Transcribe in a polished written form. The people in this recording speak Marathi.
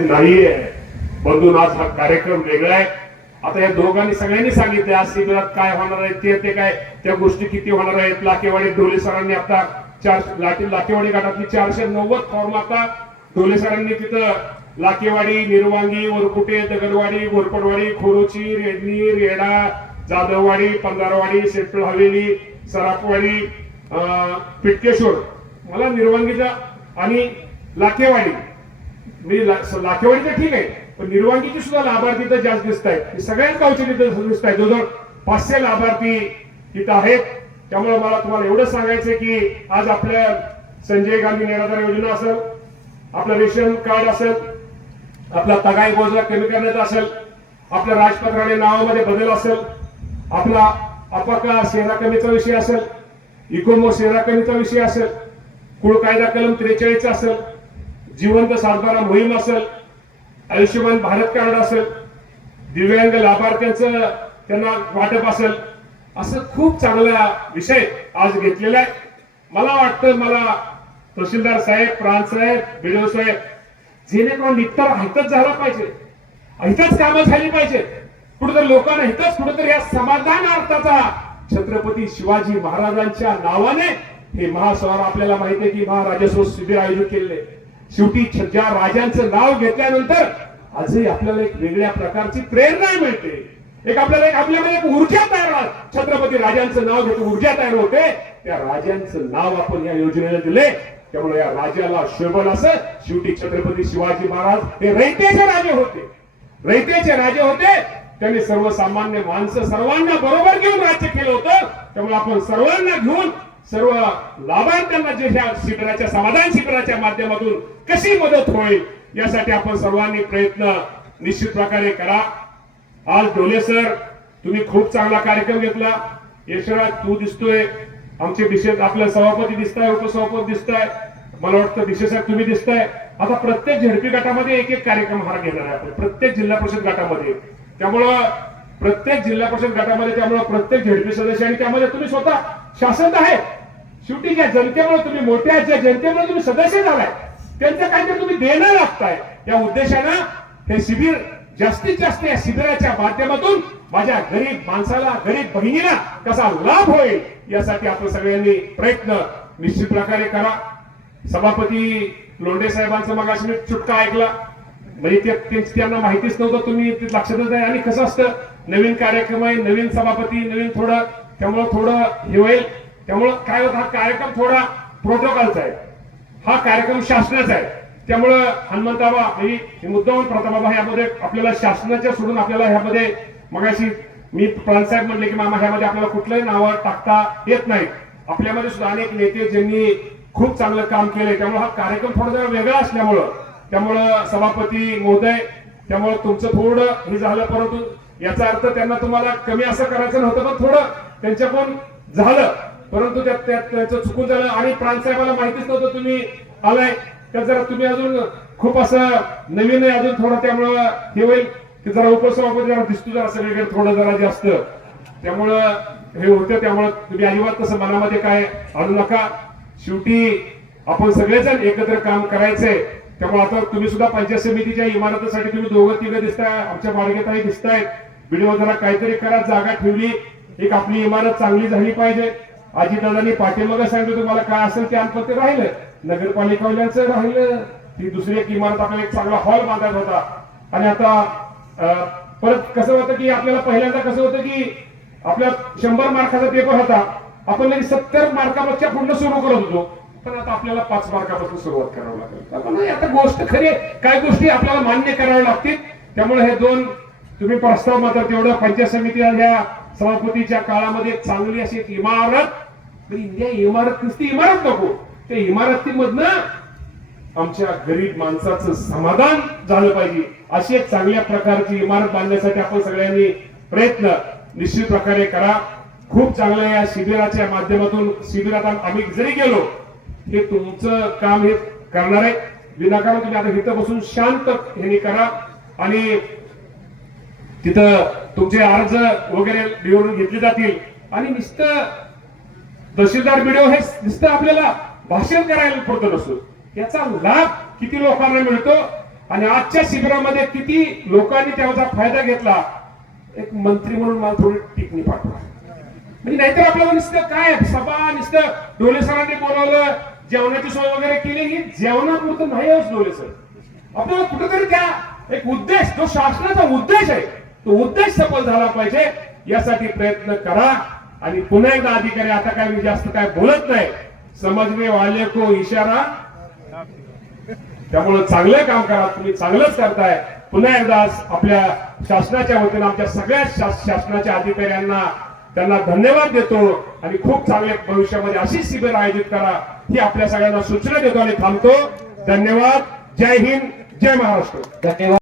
नाहीये बंधून आज हा कार्यक्रम वेगळा आहे. आता या दोघांनी सगळ्यांनी सांगितले आज शिबिरात काय होणार आहे ते काय त्या गोष्टी किती होणार आहेत. लाकेवाडी ढोले सरांनी आता लाकेवाडी गटातली 490 फॉर्म आता ढोले सरांनी तिथं लाकेवाडी, निर्वांगी, वरकुटे, दगडवाडी, घोरपडवाडी, खोरोची, रेडणी, रेडा, जाधववाडी, पंधारवाडी, सेंट्रल हवेली, सराफवाडी, पिटकेश्वर, मला निर्वांगीचा आणि लाकेवाडी मी लाखेवाडीचं ठीक आहे पण निर्वांगीची सुद्धा लाभार्थी तर जास्त दिसत आहेत. सगळ्याच गावचे तिथं दिसत आहेत. जवळजवळ 500 लाभार्थी तिथं आहेत. त्यामुळे मला तुम्हाला एवढं सांगायचं की आज आपल्या संजय गांधी निराधार योजना असेल, आपलं रेशन कार्ड असेल, आपला तगाई बोजा कमी करण्याचा असेल, आपल्या राजपत्राने नावामध्ये बदल असेल, आपला अपका सेना कमीचा विषय असेल, इकोमो सेना कमीचा विषय असेल, कुळ कायदा कलम 43 असेल, जिवंत सातबारा मोहीम असेल, आयुष्यमान भारत कार्ड असेल, दिव्यांग लाभार्थ्यांचं त्यांना वाटप असेल, असं खूप चांगला विषय आज घेतलेला आहे. मला वाटतं मला तहसीलदार साहेब, प्रांत साहेब, बीडीओ साहेब जेणेकरून नित्तर हितच झाला पाहिजे, हितच कामं झाली पाहिजे. कुठेतरी लोकांना हितच कुठेतरी या समाधान अर्थाचा छत्रपती शिवाजी महाराजांच्या नावाने हे महासवार आपल्याला माहिती आहे की महाराजस्व शिबिर आयोजित केले. शेवटी ज्या राजांचं नाव घेतल्यानंतर आजही आपल्याला एक वेगळ्या प्रकारची प्रेरणा मिळते. आपल्याला एक ऊर्जा तयार होते. छत्रपती राजांचं नाव घेतो ऊर्जा तयार होते. त्या राजांचं नाव आपण या योजनेला दिले. त्यामुळे या राजाला शोभल असं शेवटी छत्रपती शिवाजी महाराज हे रयतेचे राजे होते. रयतेचे राजे होते. त्यांनी सर्वसामान्य माणसं सर्वांना बरोबर घेऊन राज्य केलं होतं. त्यामुळे आपण सर्वांना घेऊन सर्व लाभार्थ्यांना जे ह्या शिबिराच्या समाधान शिबिराच्या माध्यमातून कशी मदत होईल यासाठी आपण सर्वांनी प्रयत्न निश्चित प्रकारे करा. आज ढोले सर तुम्ही खूप चांगला कार्यक्रम घेतला. यशराज तू दिसतोय, आमचे विशेष आपल्या सभापती दिसताय, उपसभापती दिसताय, मला वाटतं विशेष तुम्ही दिसताय. आता प्रत्येक झडपी गटामध्ये एक कार्यक्रम हा घेणार आहे आपण प्रत्येक जिल्हा परिषद गटामध्ये. त्यामुळं प्रत्येक जिल्हा परिषद गटामध्ये त्यामुळे प्रत्येक झडपी सदस्य आणि त्यामध्ये तुम्ही स्वतः शासन आहे. शेवटी ज्या जनतेमुळे तुम्ही मोठ्या ज्या जनतेमुळे तुम्ही सदस्य झालाय त्यांचं काहीतरी तुम्ही देणं लागताय. या उद्देशानं हे शिबिर जास्तीत जास्त या शिबिराच्या माध्यमातून माझ्या गरीब माणसाला, गरीब बहिणीला कसा लाभ होईल यासाठी आपण सगळ्यांनी प्रयत्न निश्चित प्रकारे करा. सभापती लोंढे साहेबांचा मगाशी मी चुटका ऐकला म्हणजे त्यांना माहितीच नव्हतं. तुम्ही लक्षातच आहे. आणि कसं असतं नवीन कार्यक्रम आहे, नवीन सभापती, नवीन थोडं त्यामुळं थोडं हे होईल. त्यामुळं काय होतं हा कार्यक्रम थोडा प्रोटोकॉलचा आहे, हा कार्यक्रम शासनाचा आहे. त्यामुळं हनुमंताबा हे मुद्दाम प्रथमाबा यामध्ये आपल्याला शासनाच्या सोडून आपल्याला ह्यामध्ये मगाशी मी प्रांतसाहेब म्हणले की मामा ह्यामध्ये आपल्याला कुठलंही नाव टाकता येत नाही. आपल्यामध्ये सुद्धा अनेक नेते ज्यांनी खूप चांगलं काम केलंय. त्यामुळे हा कार्यक्रम थोडा जरा वेगळा असल्यामुळं त्यामुळं सभापती महोदय त्यामुळे तुमचं थोडं हे झालं. परंतु याचा अर्थ त्यांना तुम्हाला कमी असं करायचं नव्हतं पण थोडं त्यांच्याकडून झालं. परंतु त्यांचं चुकून झालं आणि प्रांतसाहेबाला माहितीच नव्हतं तुम्ही आलाय. तर जरा तुम्ही अजून खूप असं नवीन आहे अजून थोडं त्यामुळं हे होईल की जरा उपसभापती जरा दिसतो जरा सगळीकडे थोडं जरा जास्त त्यामुळं हे होतं. त्यामुळं तुम्ही अजिबात तसं मनामध्ये काय आणू नका. शेवटी आपण सगळेजण एकत्र काम करायचंय. त्यामुळे आता तुम्ही सुद्धा पंचायत समितीच्या इमारतीसाठी तुम्ही दोघं तिघं दिसताय, आमच्या बाळगेताही दिसतायत. व्हिडिओ जरा काहीतरी करा, जागा ठेवली, एक आपली इमारत चांगली झाली पाहिजे. अजितदादांनी पाठीमागे सांगितलं तुम्हाला काय असेल ते आणखं ते राहिलं, नगरपालिकावाल्यांचं राहिलं, ती दुसरी एक इमारत आपल्याला एक चांगला हॉल बांधायचा होता. आणि आता परत कसं होतं की आपल्याला पहिल्यांदा कसं होतं की आपल्या 100 मार्काचा पेपर होता, आपण लगेच 70 मार्कापेक्षा पुढे सुरू करत होतो. पण आता आपल्याला 5 मार्कापासून सुरुवात करावं लागेल. आता गोष्ट खरी काय गोष्टी आपल्याला मान्य कराव्या लागतील. त्यामुळे हे दोन तुम्ही प्रस्ताव मात्र तेवढं पंचायत समितीला ह्या सभापतीच्या काळामध्ये चांगली अशी एक इमारत इमारत नुसती इमारत नको, त्या इमारतीमधनं आमच्या गरीब माणसाचं समाधान झालं पाहिजे अशी एक चांगल्या प्रकारची इमारत बांधण्यासाठी आपण सगळ्यांनी प्रयत्न निश्चित प्रकारे करा. खूप चांगल्या या शिबिराच्या माध्यमातून शिबिरात आम्ही जरी गेलो हे तुमचं काम हे करणार आहे. विनाकारण तुम्ही आता इथं बसून शांत हे करा आणि तिथं तुमचे अर्ज वगैरे निवडून घेतले जातील. आणि नुसतं तहसीलदार बीडीओ हे नुसतं आपल्याला भाषण करायला पुरतं नसतो, याचा लाभ किती लोकांना मिळतो आणि आजच्या शिबिरामध्ये किती लोकांनी त्याचा फायदा घेतला. एक मंत्री म्हणून मला थोडी टिप्पणी पाठवा. म्हणजे नाहीतर आपल्याला नुसतं काय सभा नुसतं डोले सरांनी बोलावलं, जेवणाची सोय वगैरे केली, ही जेवणापुरतं नाही होत डोले सर. आपल्याला कुठेतरी त्या एक उद्देश, जो शासनाचा उद्देश आहे, तो उद्देश सफल झाला पाहिजे, यासाठी प्रयत्न करा. आणि पुन्हा एकदा अधिकारी, आता काय मी जास्त काय बोलत नाही, समजणे वाले को इशारा, त्यामुळे चांगलं काम करा, तुम्ही चांगलंच करताय. पुन्हा एकदा आपल्या शासनाच्या वतीनं आमच्या सगळ्या शासनाच्या अधिकाऱ्यांना त्यांना धन्यवाद देतो आणि खूप चांगल्या भविष्यामध्ये अशी शिबिर आयोजित करा ही आपल्या सगळ्यांना सूचना देतो आणि थांबतो. धन्यवाद. जय हिंद, जय महाराष्ट्र. धन्यवाद.